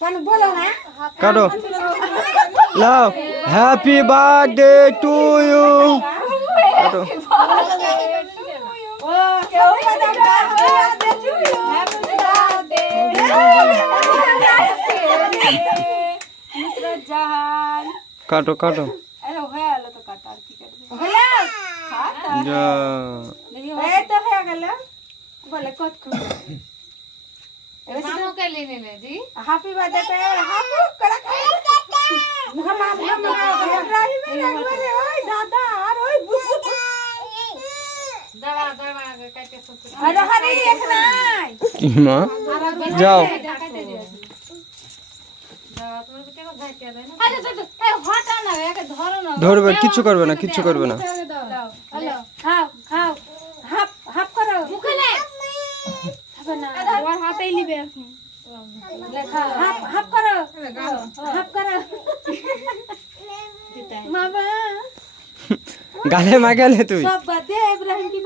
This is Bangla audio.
কেন বলো না কাটো লাও হ্যাপি বার্থডে টু ইউ কাটো ও কেউ হ্যাপি বার্থডে নুসরত জাহান কাটো কাটো আরে হয়ে গেল তো কাটা আর কি করবে হলো খাতা যা এই তো হয়ে গেল বলে কত খুব मानो के लेने ले जी हैप्पी बर्थडे हैप्पी करा मामा इब्राहिम रे ओए दादा और ओए दवा दवा काटे सब अरे हरे एक নাই কি মা যাও दवा तुम्हें बेटे को भाई क्या देना আরে তো এই হটা না একে ধরো না ধরবে কিচ্ছু করবে না কিচ্ছু করবে না হ্যালো খাও খাও হাফ হাফ করো মুখে নে হবে না ওর হাতেই নিবে এখন লেখা হাফ হাফ করো হাফ করো মামা গালে মাগালে তুই সব বাদে ইব্রাহিম কি